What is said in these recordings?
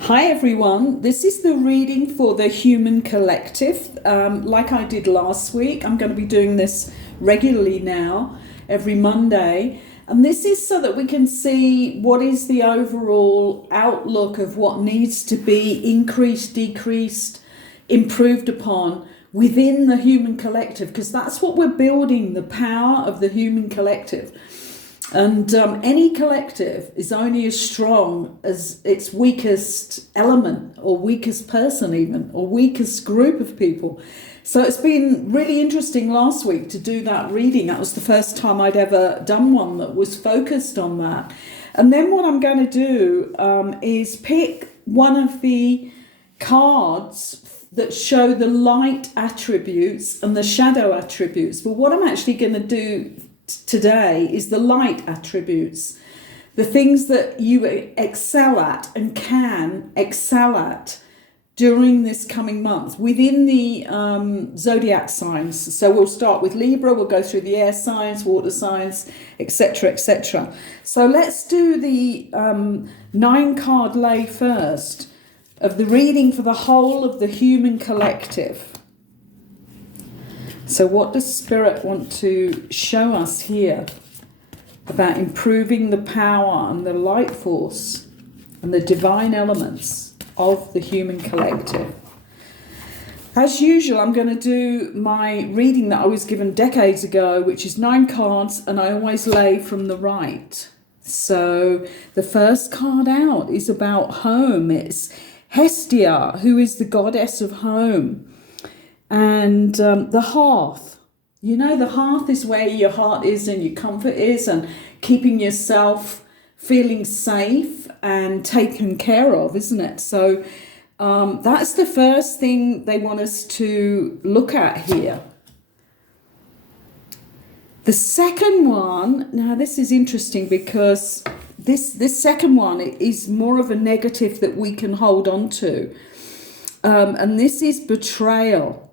Hi everyone, this is the reading for the Human Collective. Like I did last week, I'm going to be doing this regularly now, every Monday. And this is so that we can see what is the overall outlook of what needs to be increased, decreased, improved upon within the human collective, because that's what we're building, the power of the human collective. And any collective is only as strong as its weakest element, or weakest person even, or weakest group of people. So it's been really interesting last week to do that reading. That was the first time I'd ever done one that was focused on that. And then what I'm going to do is pick one of the cards that show the light attributes and the shadow attributes. But what I'm actually going to do today is the light attributes, the things that you excel at and can excel at during this coming month within the zodiac signs. So we'll start with Libra, we'll go through the air signs, water signs, etc., etc. So let's do the 9-card lay first of the reading for the whole of the human collective. So what does Spirit want to show us here about improving the power and the light force and the divine elements of the human collective? As usual, I'm going to do my reading that I was given decades ago, which is 9 cards, and I always lay from the right. So the first card out is about home. It's Hestia, who is the goddess of home. And the hearth, you know, the hearth is where your heart is and your comfort is, and keeping yourself feeling safe and taken care of, isn't it? So that's the first thing they want us to look at here. The second one, now this is interesting because this second one is more of a negative that we can hold on to. And this is betrayal.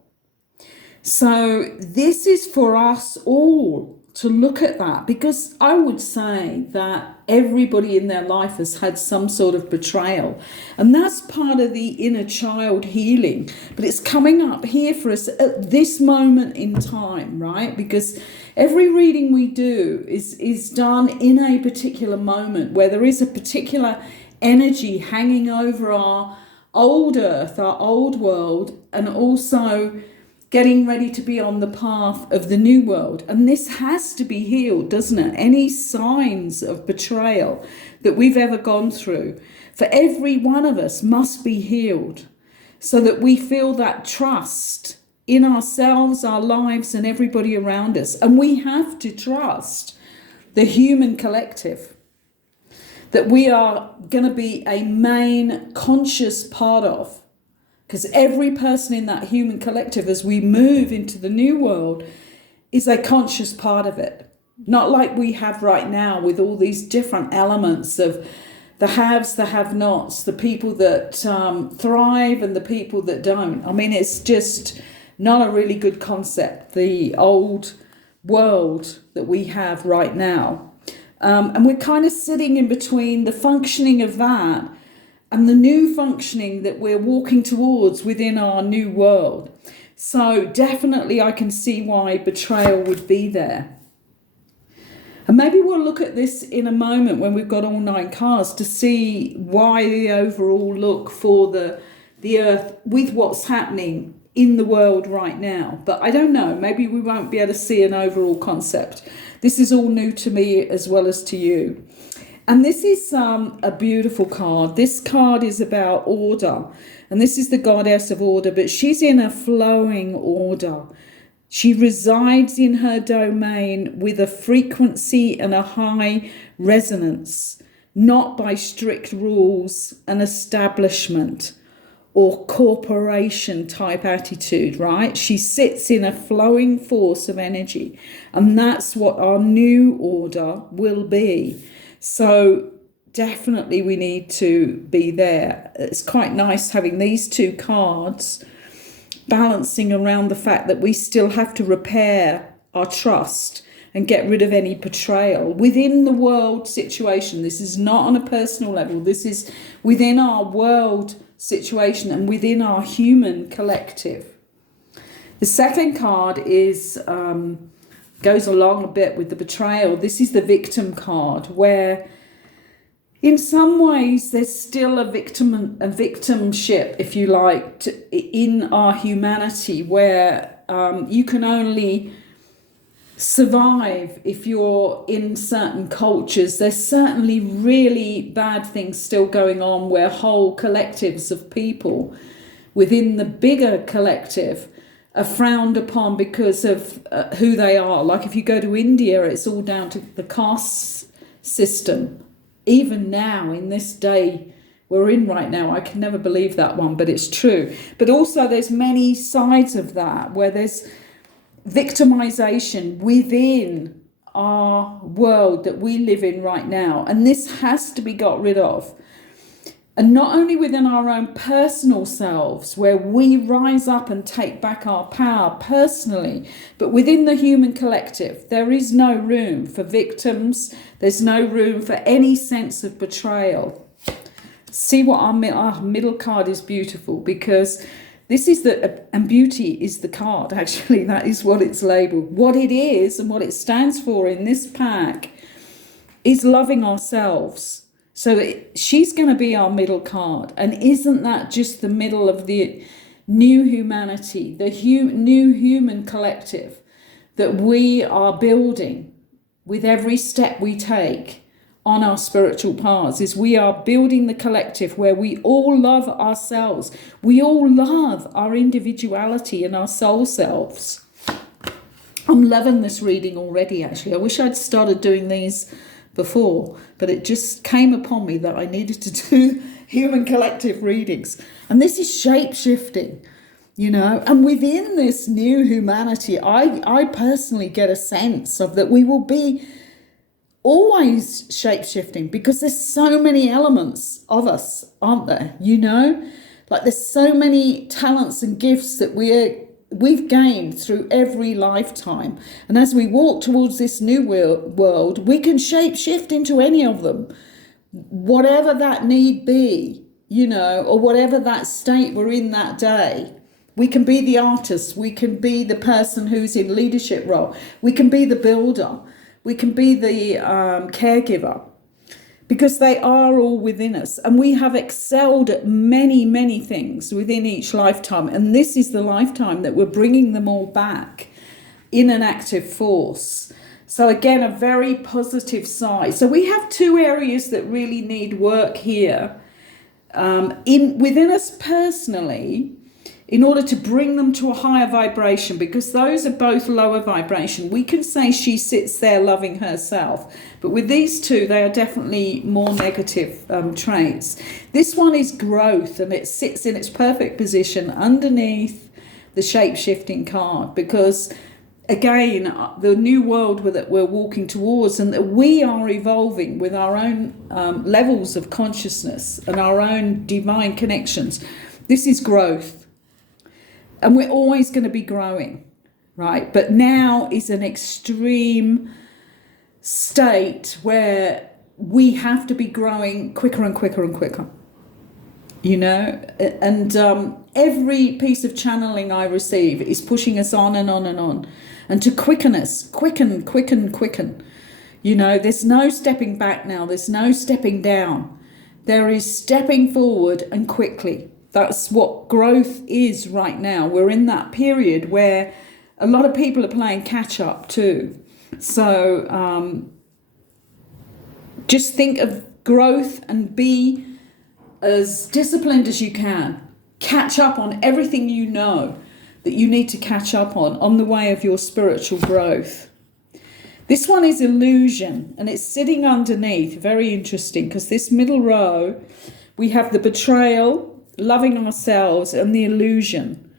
So this is for us all to look at that, because I would say that everybody in their life has had some sort of betrayal, and that's part of the inner child healing. But it's coming up here for us at this moment in time, right? Because every reading we do is done in a particular moment where there is a particular energy hanging over our old earth, our old world, and also getting ready to be on the path of the new world. And this has to be healed, doesn't it? Any signs of betrayal that we've ever gone through, for every one of us, must be healed, so that we feel that trust in ourselves, our lives, and everybody around us. And we have to trust the human collective, that we are going to be a main conscious part of. Because every person in that human collective, as we move into the new world, is a conscious part of it. Not like we have right now with all these different elements of the haves, the have-nots, the people that thrive and the people that don't. I mean, it's just not a really good concept, the old world that we have right now. And we're kind of sitting in between the functioning of that and the new functioning that we're walking towards within our new world. So definitely I can see why betrayal would be there. And maybe we'll look at this in a moment when we've got all 9 cards to see why the overall look for the earth with what's happening in the world right now. But I don't know, maybe we won't be able to see an overall concept. This is all new to me as well as to you. And this is a beautiful card. This card is about order. And this is the goddess of order, but she's in a flowing order. She resides in her domain with a frequency and a high resonance, not by strict rules and establishment or corporation type attitude, right? She sits in a flowing force of energy. And that's what our new order will be. So definitely we need to be there. It's quite nice having these 2 cards balancing around the fact that we still have to repair our trust and get rid of any betrayal within the world situation. This is not on a personal level. This is within our world situation and within our human collective. The second card is goes along a bit with the betrayal. This is the victim card, where in some ways there's still a victimship, if you like, in our humanity, where you can only survive if you're in certain cultures. There's certainly really bad things still going on where whole collectives of people within the bigger collective are frowned upon because of who they are. Like if you go to India, it's all down to the caste system. Even now, in this day we're in right now, I can never believe that one, but it's true. But also there's many sides of that, where there's victimization within our world that we live in right now. And this has to be got rid of. And not only within our own personal selves, where we rise up and take back our power personally, but within the human collective, there is no room for victims. There's no room for any sense of betrayal. See what our middle card is beautiful, because this is and beauty is the card, actually. That is what it's labeled. What it is and what it stands for in this pack is loving ourselves. So she's going to be our middle card. And isn't that just the middle of the new humanity, the new human collective that we are building with every step we take on our spiritual paths? Is we are building the collective where we all love ourselves. We all love our individuality and our soul selves. I'm loving this reading already, actually. I wish I'd started doing these before, but it just came upon me that I needed to do human collective readings. And this is shape-shifting, you know, and within this new humanity, I personally get a sense of that we will be always shape-shifting, because there's so many elements of us, aren't there? You know, like there's so many talents and gifts that we've gained through every lifetime. And as we walk towards this new world, we can shape-shift into any of them, whatever that need be, you know, or whatever that state we're in that day. We can be the artist, we can be the person who's in leadership role, we can be the builder, we can be the caregiver, because they are all within us. And we have excelled at many, many things within each lifetime. And this is the lifetime that we're bringing them all back in an active force. So again, a very positive side. So we have two areas that really need work here within us personally, in order to bring them to a higher vibration, because those are both lower vibration. We can say she sits there loving herself, but with these two, they are definitely more negative traits. This one is growth, and it sits in its perfect position underneath the shape-shifting card, because again, the new world that we're walking towards, and that we are evolving with our own levels of consciousness and our own divine connections. This is growth. And we're always going to be growing, right? But now is an extreme state where we have to be growing quicker and quicker and quicker, you know? And every piece of channeling I receive is pushing us on and on and on. And to quicken us, quicken. You know, there's no stepping back now. There's no stepping down. There is stepping forward and quickly. That's what growth is right now. We're in that period where a lot of people are playing catch up too. So just think of growth and be as disciplined as you can. Catch up on everything you know that you need to catch up on the way of your spiritual growth. This one is illusion, and it's sitting underneath. Very interesting, because this middle row, we have the betrayal, loving ourselves, and the illusion.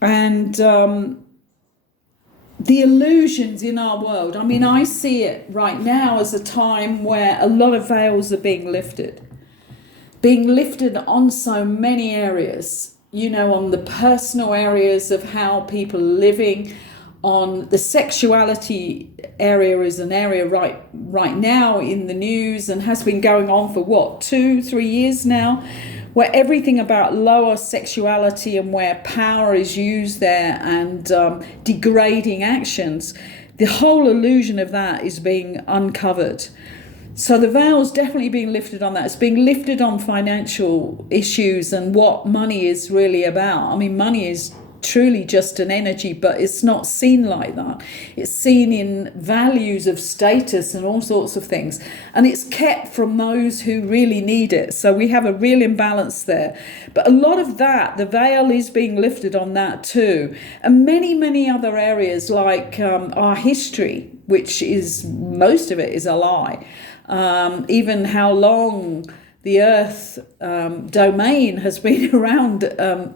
And the illusions in our world, I mean, I see it right now as a time where a lot of veils are being lifted on so many areas, you know, on the personal areas of how people are living, on the sexuality area is an area right now in the news and has been going on for 2-3 years now, where everything about lower sexuality and where power is used there and degrading actions, the whole illusion of that is being uncovered. So the veil's definitely being lifted on that. It's being lifted on financial issues and what money is really about. I mean, money is truly just an energy, but it's not seen like that. It's seen in values of status and all sorts of things, and it's kept from those who really need it. So we have a real imbalance there, but a lot of that, the veil is being lifted on that too, and many other areas like our history, which is most of it is a lie. Even how long the earth domain has been around,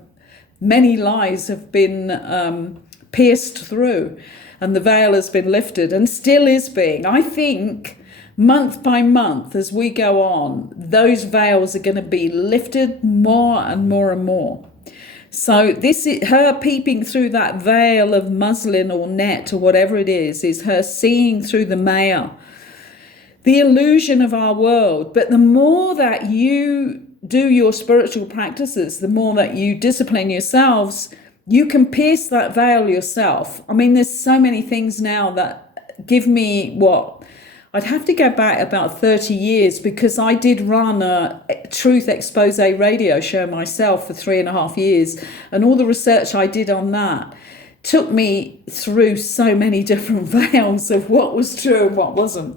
many lies have been pierced through, and the veil has been lifted and still is being. I think month by month as we go on, those veils are going to be lifted more and more and more. So this is her peeping through that veil of muslin or net or whatever it is her seeing through the maya, the illusion of our world. But the more that you do your spiritual practices, the more that you discipline yourselves, you can pierce that veil yourself. I mean, there's so many things now that give me I'd have to go back about 30 years, because I did run a truth expose radio show myself for 3.5 years, and all the research I did on that took me through so many different veils of what was true and what wasn't.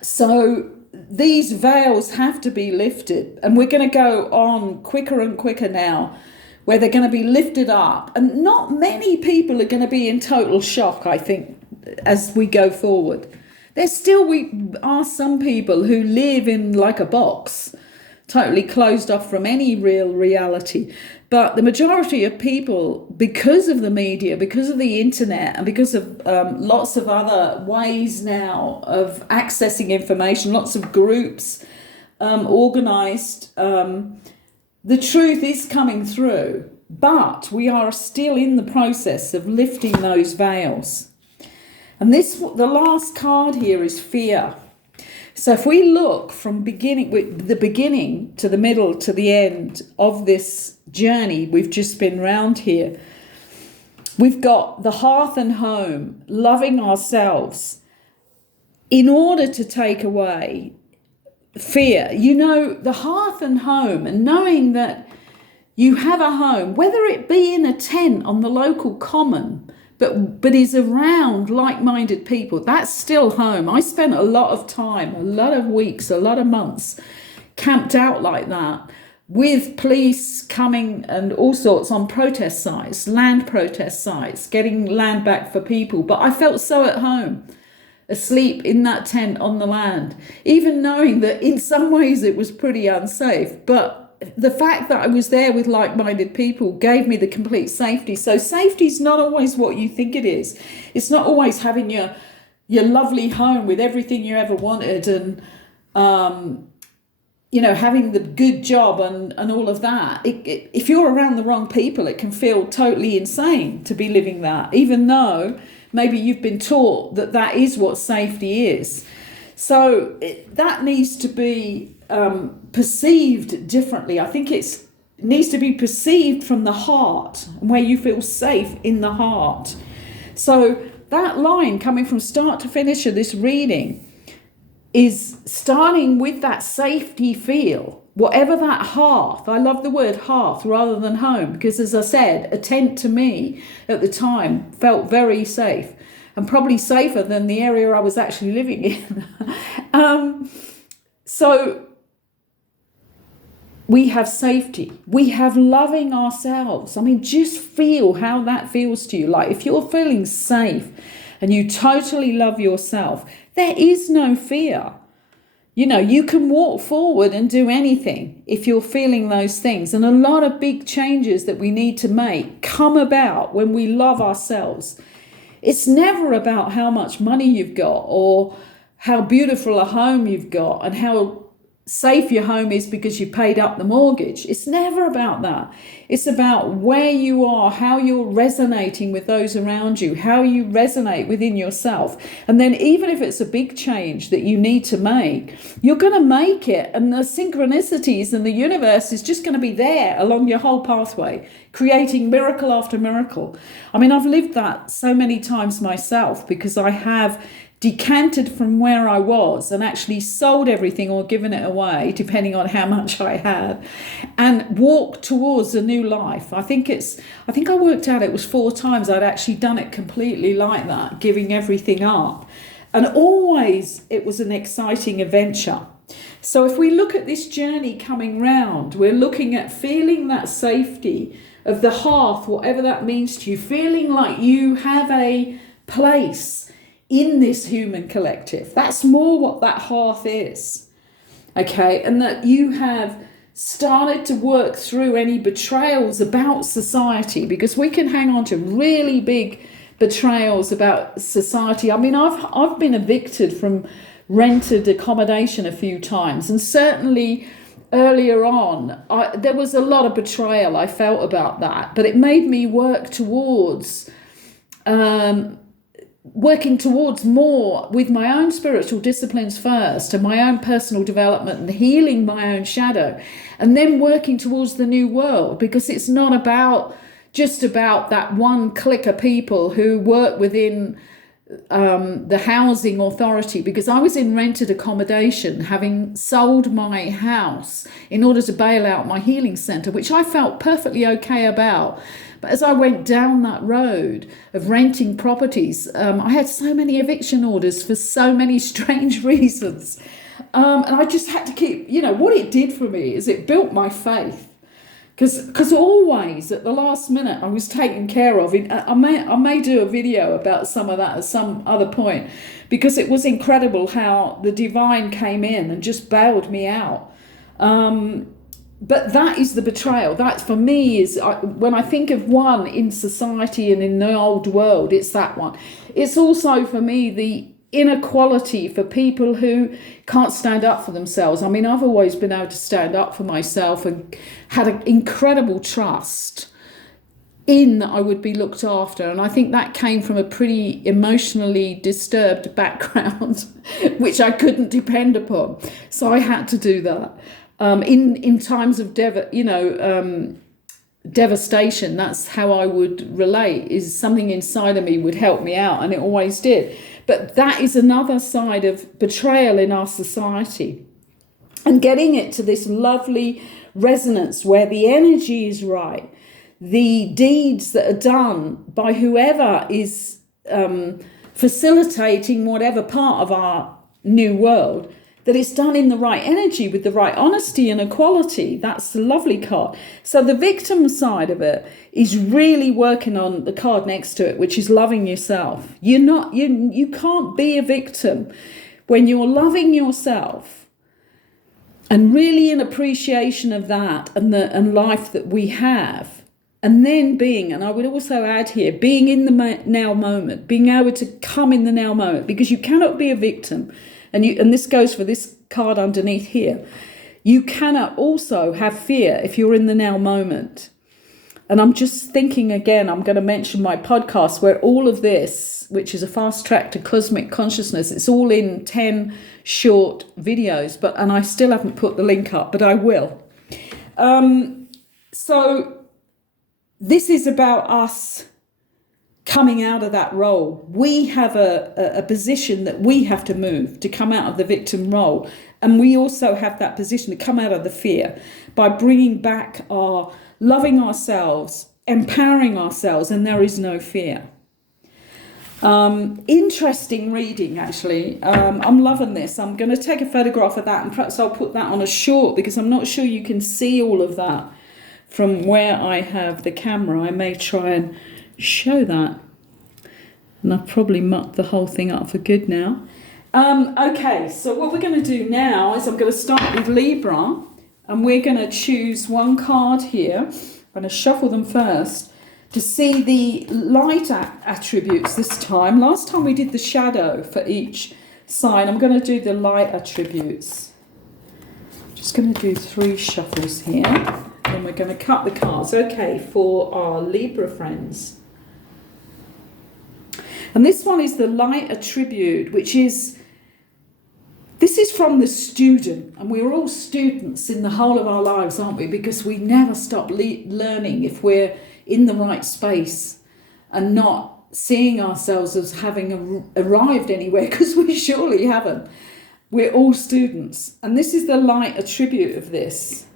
So these veils have to be lifted, and we're going to go on quicker and quicker now, where they're going to be lifted up, and not many people are going to be in total shock, I think, as we go forward. We are some people who live in like a box, totally closed off from any real reality. But the majority of people, because of the media, because of the internet, and because of lots of other ways now of accessing information, lots of groups organized, the truth is coming through. But we are still in the process of lifting those veils. And the last card here is fear. So if we look from the beginning to the middle to the end of this journey we've just been round here, we've got the hearth and home, loving ourselves, in order to take away fear. The hearth and home, and knowing that you have a home, whether it be in a tent on the local common, but is around like-minded people, that's still home. I spent a lot of time, a lot of weeks, a lot of months camped out like that, with police coming and all sorts on protest sites, land protest sites, getting land back for people. But I felt so at home, asleep in that tent on the land, even knowing that in some ways it was pretty unsafe. But the fact that I was there with like-minded people gave me the complete safety. So safety is not always what you think it is. It's not always having your lovely home with everything you ever wanted, and having the good job and all of that. If you're around the wrong people, it can feel totally insane to be living that, even though maybe you've been taught that is what safety is. So that needs to be perceived differently. I think it needs to be perceived from the heart, where you feel safe in the heart. So that line coming from start to finish of this reading is starting with that safety feel, whatever that hearth. I love the word hearth rather than home, because as I said, a tent to me at the time felt very safe, and probably safer than the area I was actually living in. So we have safety, we have loving ourselves. I mean, just feel how that feels to you. Like if you're feeling safe and you totally love yourself, there is no fear. You can walk forward and do anything if you're feeling those things. And a lot of big changes that we need to make come about when we love ourselves. It's never about how much money you've got or how beautiful a home you've got and how safe your home is because you paid up the mortgage. It's never about that. It's about where you are, how you're resonating with those around you, how you resonate within yourself. And then even if it's a big change that you need to make, you're going to make it. And the synchronicities and the universe is just going to be there along your whole pathway, creating miracle after miracle. I mean, I've lived that so many times myself because I have decanted from where I was and actually sold everything or given it away, depending on how much I had, and walked towards a new life. I think I worked out it was 4 times I'd actually done it completely like that, giving everything up. And always it was an exciting adventure. So if we look at this journey coming round, we're looking at feeling that safety of the hearth, whatever that means to you, feeling like you have a place in this human collective. That's more what that hearth is. Okay, and that you have started to work through any betrayals about society, because we can hang on to really big betrayals about society. I mean, I've been evicted from rented accommodation a few times, and certainly earlier on there was a lot of betrayal I felt about that, but it made me working towards more with my own spiritual disciplines first, and my own personal development and healing my own shadow, and then working towards the new world, because it's not just about that one clique of people who work within the housing authority. Because I was in rented accommodation, having sold my house in order to bail out my healing centre, which I felt perfectly okay about. But as I went down that road of renting properties, I had so many eviction orders for so many strange reasons. And I just had to keep, what it did for me is it built my faith. Because always at the last minute I was taken care of. I may do a video about some of that at some other point, because it was incredible how the divine came in and just bailed me out. But that is the betrayal. That for me is, when I think of one in society and in the old world, it's that one. It's also for me the inequality for people who can't stand up for themselves. I mean, I've always been able to stand up for myself and had an incredible trust in that I would be looked after. And I think that came from a pretty emotionally disturbed background, which I couldn't depend upon. So I had to do that. In times of devastation, that's how I would relate, is something inside of me would help me out, and it always did. But that is another side of betrayal in our society, and getting it to this lovely resonance where the energy is right, the deeds that are done by whoever is facilitating whatever part of our new world, that it's done in the right energy with the right honesty and equality. That's the lovely card. So the victim side of it is really working on the card next to it, which is loving yourself. You can't be a victim when you're loving yourself and really in appreciation of that and life that we have. And then and I would also add here, being in the now moment, being able to come in the now moment, because you cannot be a victim. And this goes for this card underneath here. You cannot also have fear if you're in the now moment. And I'm just thinking again, I'm going to mention my podcast where all of this, which is a fast track to cosmic consciousness, it's all in 10 short videos, and I still haven't put the link up, but I will. So this is about us coming out of that role. We have a position that we have to move to come out of the victim role. And we also have that position to come out of the fear by bringing back our loving ourselves, empowering ourselves, and there is no fear. Interesting reading, actually. I'm loving this. I'm going to take a photograph of that, and perhaps I'll put that on a short, because I'm not sure you can see all of that from where I have the camera. I may try and show that, and I've probably mucked the whole thing up for good now. Okay, so what we're going to do now is I'm going to start with Libra, and we're going to choose one card here. I'm going to shuffle them first to see the light attributes this time. Last time we did the shadow for each sign. I'm going to do the light attributes. just going to do 3 shuffles here. Then we're going to cut the cards. Okay, for our Libra friends. And this one is the light attribute, which is, this is from the student. And we're all students in the whole of our lives, aren't we? Because we never stop learning if we're in the right space and not seeing ourselves as having arrived anywhere, because we surely haven't. We're all students. And this is the light attribute of this.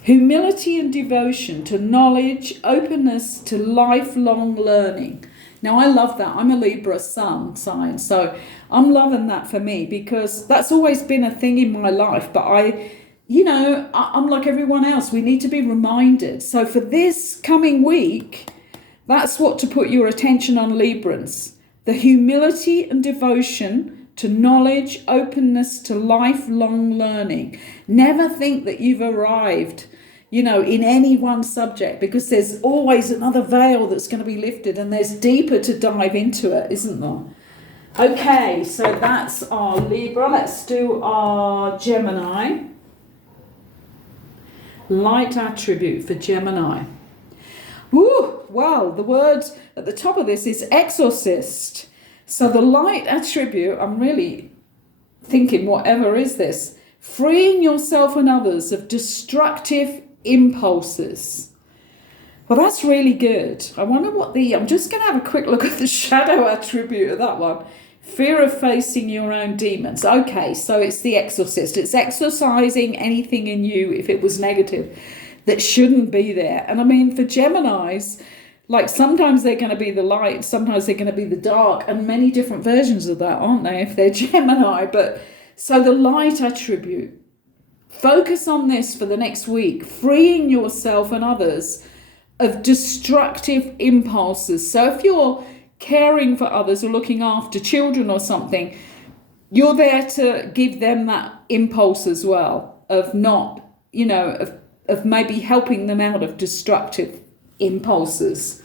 Humility and devotion to knowledge, openness to lifelong learning. Now, I love that. I'm a Libra sun sign, so I'm loving that for me, because that's always been a thing in my life. But I'm like everyone else. We need to be reminded. So for this coming week, that's what to put your attention on, Librans. The humility and devotion to knowledge, openness to lifelong learning. Never think that you've arrived, in any one subject, because there's always another veil that's going to be lifted, and there's deeper to dive into it, isn't there? Okay, so that's our Libra. Let's do our Gemini. Light attribute for Gemini. Woo! Wow, the word at the top of this is exorcist. So the light attribute, I'm really thinking, whatever is this? Freeing yourself and others of destructive impulses. Well, that's really good. I wonder what I'm just going to have a quick look at the shadow attribute of that one. Fear of facing your own demons. Okay, so it's the exorcist. It's exorcising anything in you, if it was negative, that shouldn't be there. And I mean, for Geminis, like sometimes they're going to be the light, sometimes they're going to be the dark, and many different versions of that, aren't they, if they're Gemini? But so the light attribute, focus on this for the next week, freeing yourself and others of destructive impulses. So if you're caring for others or looking after children or something, you're there to give them that impulse as well of not, of maybe helping them out of destructive impulses.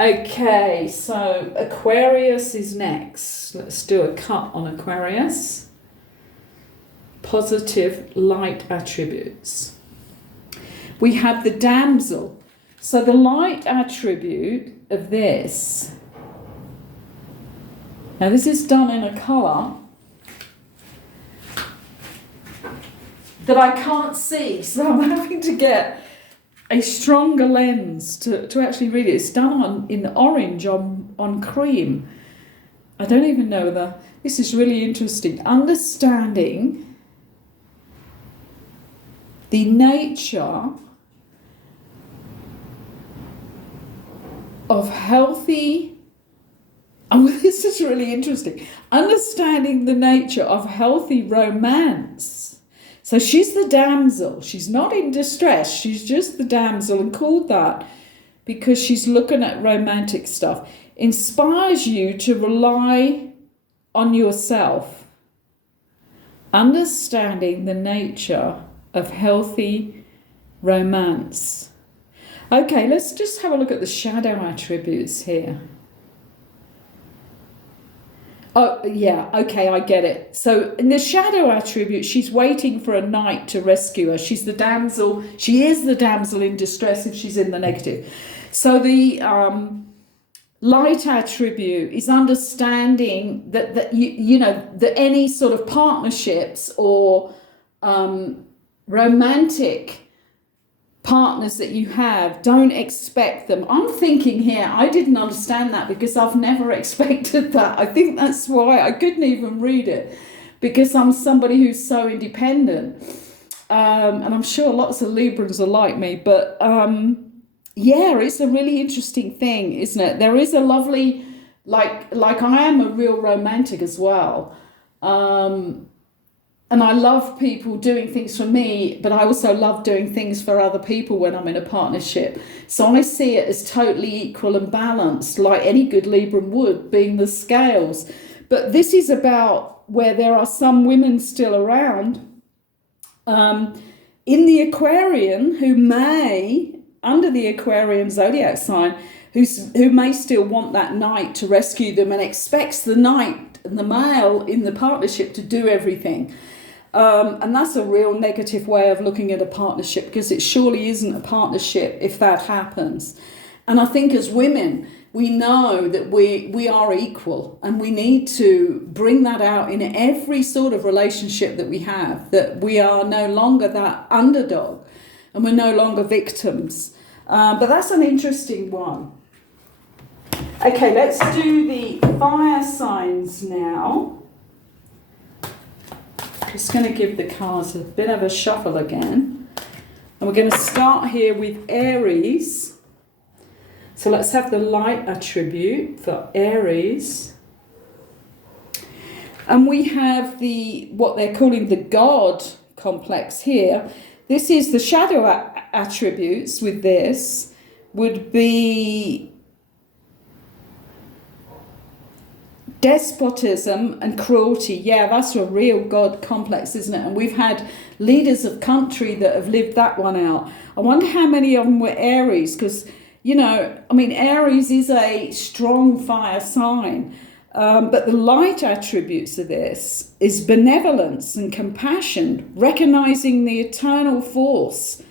Okay, so Aquarius is next. Let's do a cut on Aquarius. Positive light attributes. We have the damsel. So the light attribute of this, now this is done in a colour that I can't see, so I'm having to get a stronger lens to actually read it. It's done in orange on cream. I don't even know whether this is really interesting. Understanding the nature of healthy, this is really interesting. Understanding the nature of healthy romance. So she's the damsel. She's not in distress. She's just the damsel, and called that because she's looking at romantic stuff. Inspires you to rely on yourself. Understanding the nature of healthy romance. Okay, let's just have a look at the shadow attributes here. Oh, yeah, okay, I get it. So in the shadow attribute, she's waiting for a knight to rescue her. She's the damsel. She is the damsel in distress if she's in the negative. So the light attribute is understanding that that any sort of partnerships or romantic partners that you have, don't expect them. I'm thinking here, I didn't understand that because I've never expected that. I think that's why I couldn't even read it, because I'm somebody who's so independent. And I'm sure lots of Librans are like me, but yeah, it's a really interesting thing, isn't it? There is a lovely, like I am a real romantic as well. And I love people doing things for me, but I also love doing things for other people when I'm in a partnership. So I see it as totally equal and balanced, like any good Libran would, being the scales. But this is about where there are some women still around in the Aquarian who may, under the Aquarian zodiac sign, who may still want that knight to rescue them and expects the knight and the male in the partnership to do everything. And that's a real negative way of looking at a partnership, because it surely isn't a partnership if that happens. And I think as women, we know that we are equal, and we need to bring that out in every sort of relationship that we have, that we are no longer that underdog and we're no longer victims. But that's an interesting one. Okay, let's do the fire signs now. Just going to give the cards a bit of a shuffle again. And we're going to start here with Aries. So let's have the light attribute for Aries. And we have what they're calling the God complex here. This is the shadow attributes with this would be despotism and cruelty. Yeah, that's a real God complex, isn't it? And we've had leaders of country that have lived that one out. I wonder how many of them were Aries, because Aries is a strong fire sign, but the light attributes of this is benevolence and compassion, recognizing the eternal force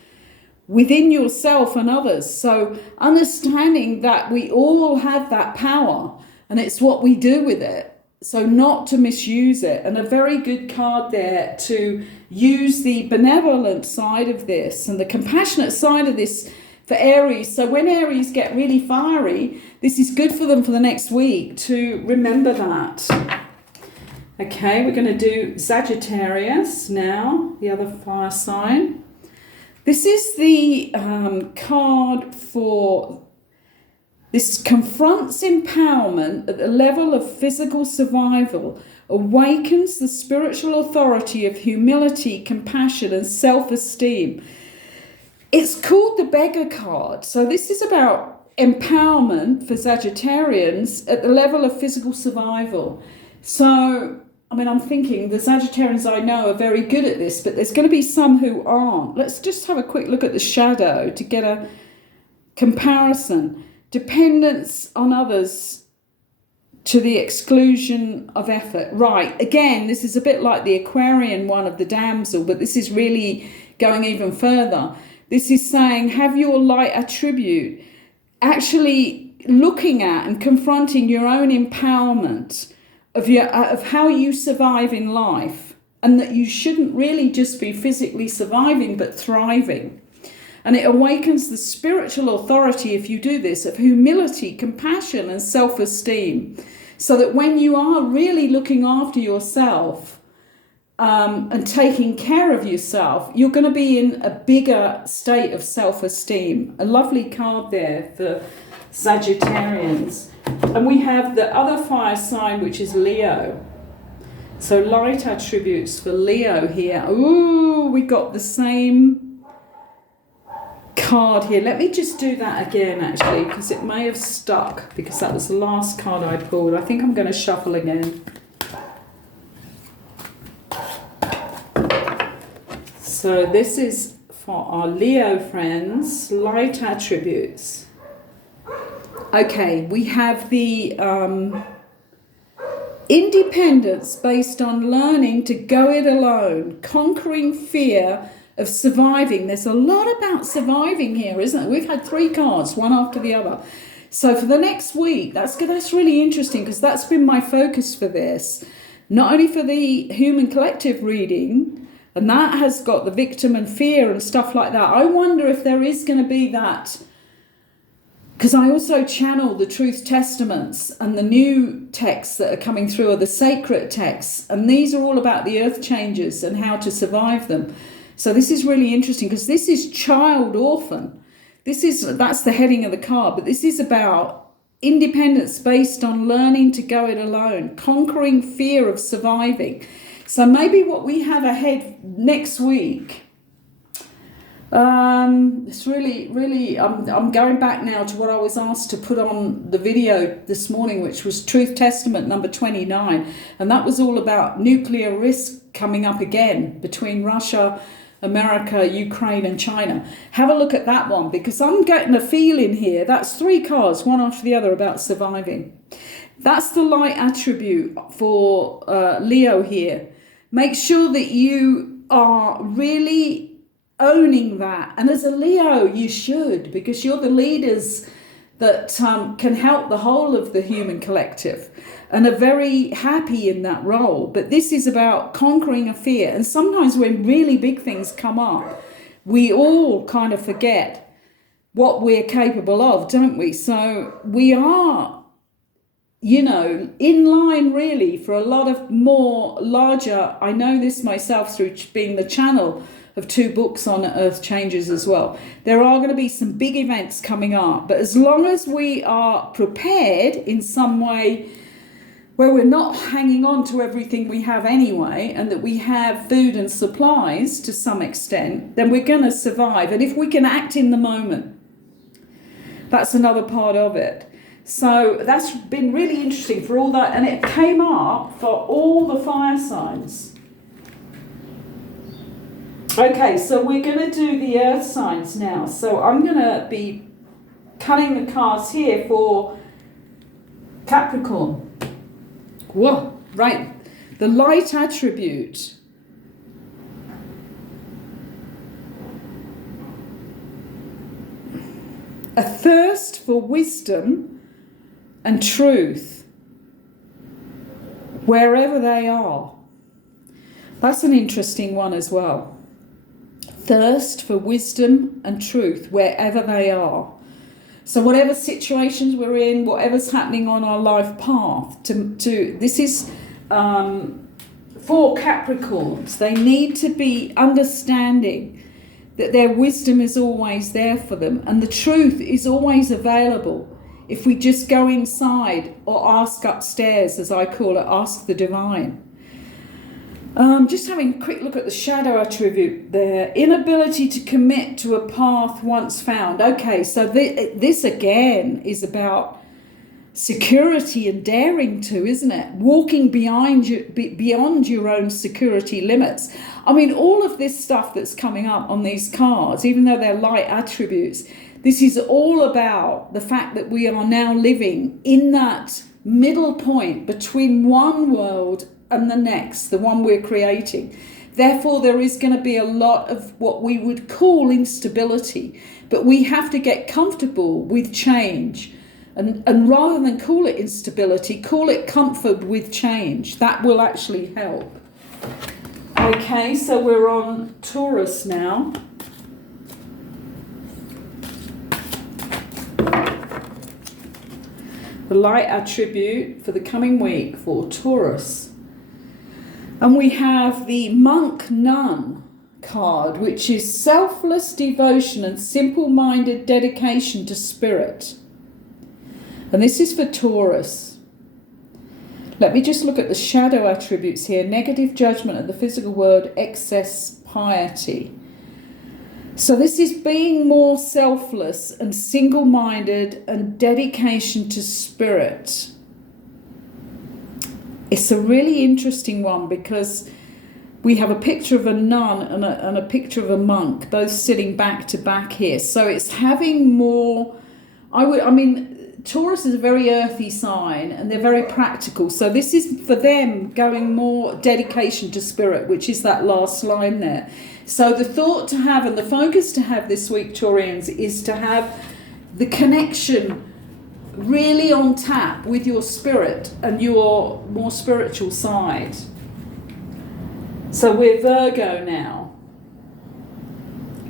within yourself and others. So understanding that we all have that power, and it's what we do with it. So not to misuse it. And a very good card there to use the benevolent side of this and the compassionate side of this for Aries. So when Aries get really fiery, this is good for them for the next week to remember that. Okay, we're going to do Sagittarius now, the other fire sign. This is the card for this confronts empowerment at the level of physical survival, awakens the spiritual authority of humility, compassion, and self-esteem. It's called the beggar card. So this is about empowerment for Sagittarians at the level of physical survival. So, I'm thinking the Sagittarians I know are very good at this, but there's going to be some who aren't. Let's just have a quick look at the shadow to get a comparison. Dependence on others to the exclusion of effort. Right, again, this is a bit like the Aquarian one of the damsel, but this is really going even further. This is saying, have your light attribute actually looking at and confronting your own empowerment of how you survive in life, and that you shouldn't really just be physically surviving but thriving. And it awakens the spiritual authority, if you do this, of humility, compassion, and self-esteem, so that when you are really looking after yourself and taking care of yourself, you're going to be in a bigger state of self-esteem. A lovely card there for Sagittarians. And we have the other fire sign, which is Leo. So light attributes for Leo here. Ooh, we got the same card here. Let me just do that again, actually, because it may have stuck, because that was the last card I pulled. I think I'm going to shuffle again. So this is for our Leo friends, light attributes. Okay, we have the independence based on learning to go it alone, conquering fear of surviving. There's a lot about surviving here, isn't it? We've had 3 cards, one after the other. So for the next week, that's really interesting, because that's been my focus for this. Not only for the human collective reading, and that has got the victim and fear and stuff like that. I wonder if there is going to be that, because I also channel the truth testaments, and the new texts that are coming through are the sacred texts, and these are all about the earth changes and how to survive them. So this is really interesting, because this is child orphan. That's the heading of the card, but this is about independence based on learning to go it alone, conquering fear of surviving. So maybe what we have ahead next week, it's really, I'm going back now to what I was asked to put on the video this morning, which was Truth Testament number 29. And that was all about nuclear risk coming up again between Russia, America, Ukraine and China. Have a look at that one, because I'm getting a feeling here. That's 3 cards, one after the other, about surviving. That's the light attribute for Leo here. Make sure that you are really owning that. And as a Leo, you should, because you're the leaders that can help the whole of the human collective and are very happy in that role. But this is about conquering a fear. And sometimes when really big things come up, we all kind of forget what we're capable of, don't we? So we are, you know, in line really for a lot of more larger, I know this myself through being the channel of 2 books on earth changes as well. There are going to be some big events coming up, but as long as we are prepared in some way where we're not hanging on to everything we have anyway, and that we have food and supplies to some extent, then we're going to survive. And if we can act in the moment, that's another part of it. So that's been really interesting for all that, and it came up for all the fire signs. Okay, so we're going to do the earth signs now. So I'm going to be cutting the cards here for Capricorn. Whoa, right. The light attribute. A thirst for wisdom and truth, wherever they are. That's an interesting one as well. Thirst for wisdom and truth, wherever they are. So whatever situations we're in, whatever's happening on our life path, this is for Capricorns. They need to be understanding that their wisdom is always there for them, and the truth is always available. If we just go inside or ask upstairs, as I call it, ask the divine. Just having a quick look at the shadow attribute there. Inability to commit to a path once found. Okay, so this again is about security and daring to, isn't it? Walking beyond your own security limits. I mean, all of this stuff that's coming up on these cards, even though they're light attributes, this is all about the fact that we are now living in that middle point between one world and the next, the one we're creating. Therefore, there is going to be a lot of what we would call instability, but we have to get comfortable with change. And rather than call it instability, call it comfort with change. That will actually help. Okay, so we're on Taurus now. The light attribute for the coming week for Taurus. And we have the Monk Nun card, which is selfless devotion and simple-minded dedication to spirit. And this is for Taurus. Let me just look at the shadow attributes here. Negative judgment of the physical world, excess piety. So this is being more selfless and single-minded and dedication to spirit. It's a really interesting one because we have a picture of a nun and a picture of a monk, both sitting back to back here. So it's having more, Taurus is a very earthy sign and they're very practical. So this is for them going more dedication to spirit, which is that last line there. So the thought to have and the focus to have this week, Taurians, is to have the connection really on tap with your spirit and your more spiritual side. So we're Virgo now.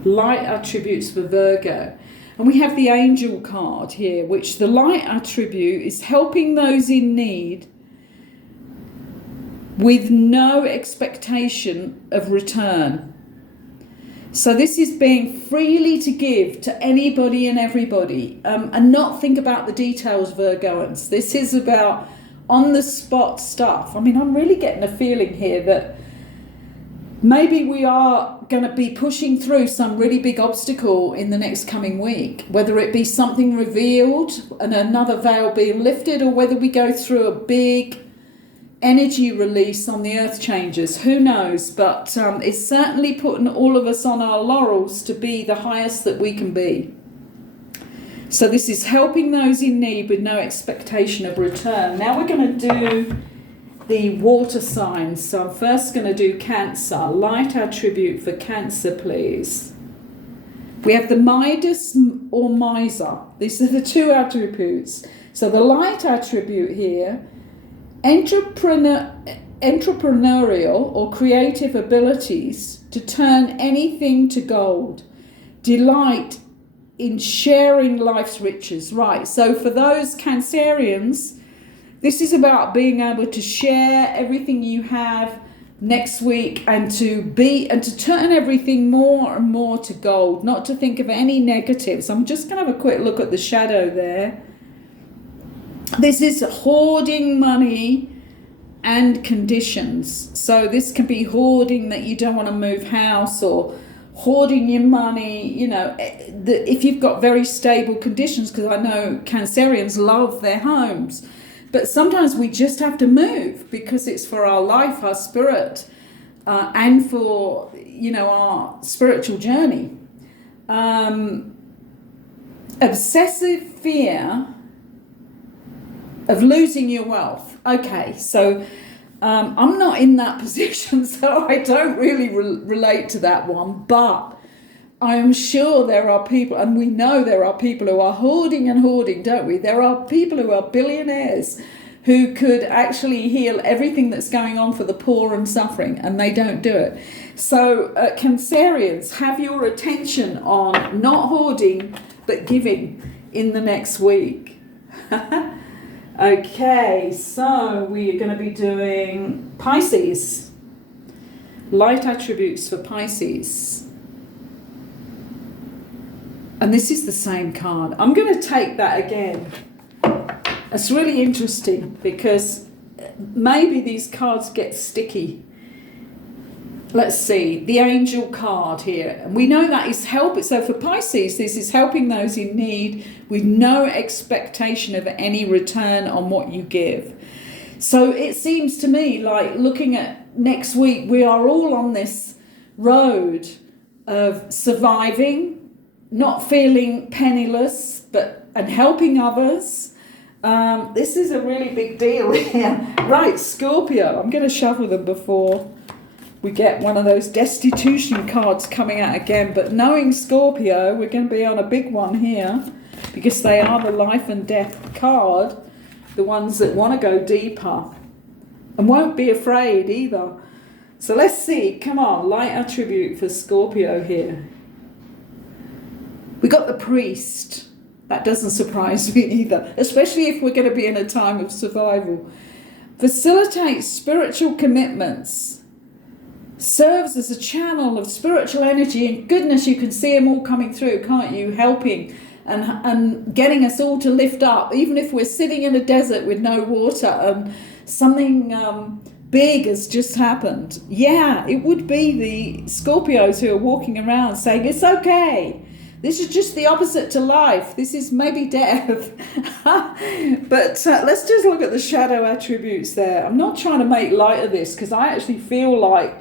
Light attributes for Virgo. And we have the angel card here, which the light attribute is helping those in need with no expectation of return. So this is being freely to give to anybody and everybody, and not think about the details, Virgoans. This is about on-the-spot stuff. I mean, I'm really getting a feeling here that maybe we are going to be pushing through some really big obstacle in the next coming week, whether it be something revealed and another veil being lifted, or whether we go through a big energy release on the earth changes. Who knows? But it's certainly putting all of us on our laurels to be the highest that we can be. So this is helping those in need with no expectation of return. Now we're going to do the water signs. So I'm first going to do Cancer. Light attribute for Cancer, please. We have the Midas or Miser. These are the two attributes. So the light attribute here, entrepreneurial or creative abilities to turn anything to gold. Delight in sharing life's riches. Right, so for those Cancerians, this is about being able to share everything you have next week and to turn everything more and more to gold, not to think of any negatives. I'm just going to have a quick look at the shadow there. This is hoarding money and conditions. So this can be hoarding that you don't want to move house, or hoarding your money, if you've got very stable conditions, because I know Cancerians love their homes. But sometimes we just have to move because it's for our life, our spirit, and for, our spiritual journey. Obsessive fear of losing your wealth. Okay, so I'm not in that position, so I don't really relate to that one. But I'm sure there are people, and we know there are people who are hoarding, don't we? There are people who are billionaires who could actually heal everything that's going on for the poor and suffering, and they don't do it. So Cancerians, have your attention on not hoarding, but giving in the next week. Okay, so we are going to be doing Pisces. Light attributes for Pisces. And this is the same card. I'm going to take that again. It's really interesting because maybe these cards get sticky. Let's see, the angel card here. And we know that is help. So for Pisces, this is helping those in need with no expectation of any return on what you give. So it seems to me like looking at next week, we are all on this road of surviving, not feeling penniless, and helping others. This is a really big deal here. Right, Scorpio. I'm going to shuffle them before we get one of those destitution cards coming out again. But knowing Scorpio, we're going to be on a big one here because they are the life and death card, the ones that want to go deeper and won't be afraid either. So let's see. Come on, light attribute for Scorpio here. We got the priest. That doesn't surprise me either, especially if we're going to be in a time of survival. Facilitates spiritual commitments. Serves as a channel of spiritual energy, and goodness, you can see them all coming through, can't you? Helping and getting us all to lift up, even if we're sitting in a desert with no water and something big has just happened. Yeah, it would be the Scorpios who are walking around saying, it's okay. This is just the opposite to life. This is maybe death. But let's just look at the shadow attributes there. I'm not trying to make light of this because I actually feel like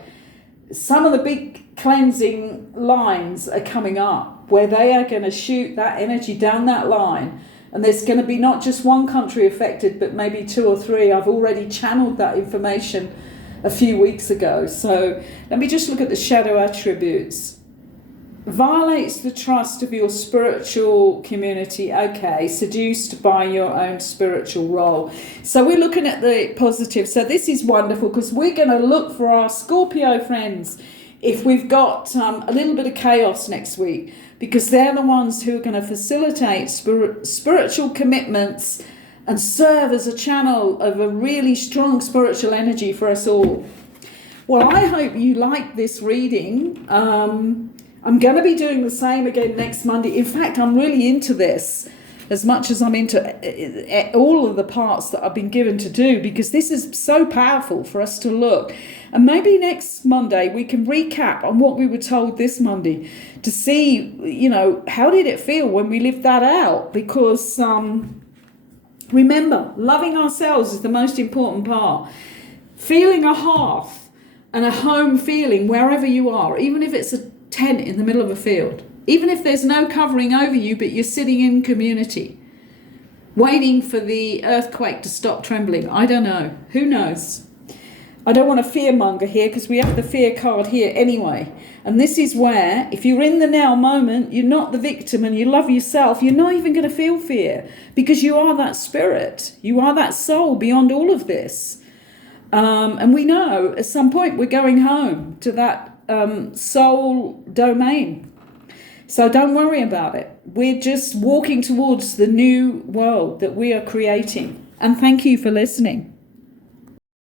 some of the big cleansing lines are coming up where they are going to shoot that energy down that line. And there's going to be not just one country affected, but maybe 2 or 3. I've already channeled that information a few weeks ago. So let me just look at the shadow attributes. Violates the trust of your spiritual community. Okay, seduced by your own spiritual role. So we're looking at the positive. So this is wonderful because we're going to look for our Scorpio friends if we've got a little bit of chaos next week, because they're the ones who are going to facilitate spiritual commitments and serve as a channel of a really strong spiritual energy for us all. Well, I hope you like this reading. I'm going to be doing the same again next Monday. In fact, I'm really into this as much as I'm into all of the parts that I've been given to do, because this is so powerful for us to look. And maybe next Monday we can recap on what we were told this Monday to see, how did it feel when we lived that out? Because remember, loving ourselves is the most important part. Feeling a hearth and a home feeling wherever you are, even if it's a tent in the middle of a field, even if there's no covering over you, but you're sitting in community, waiting for the earthquake to stop trembling. I don't know. Who knows? I don't want to fearmonger here because we have the fear card here anyway. And this is where, if you're in the now moment, you're not the victim and you love yourself, you're not even going to feel fear because you are that spirit. You are that soul beyond all of this. And we know at some point we're going home to that soul domain. So don't worry about it. We're just walking towards the new world that we are creating. And thank you for listening.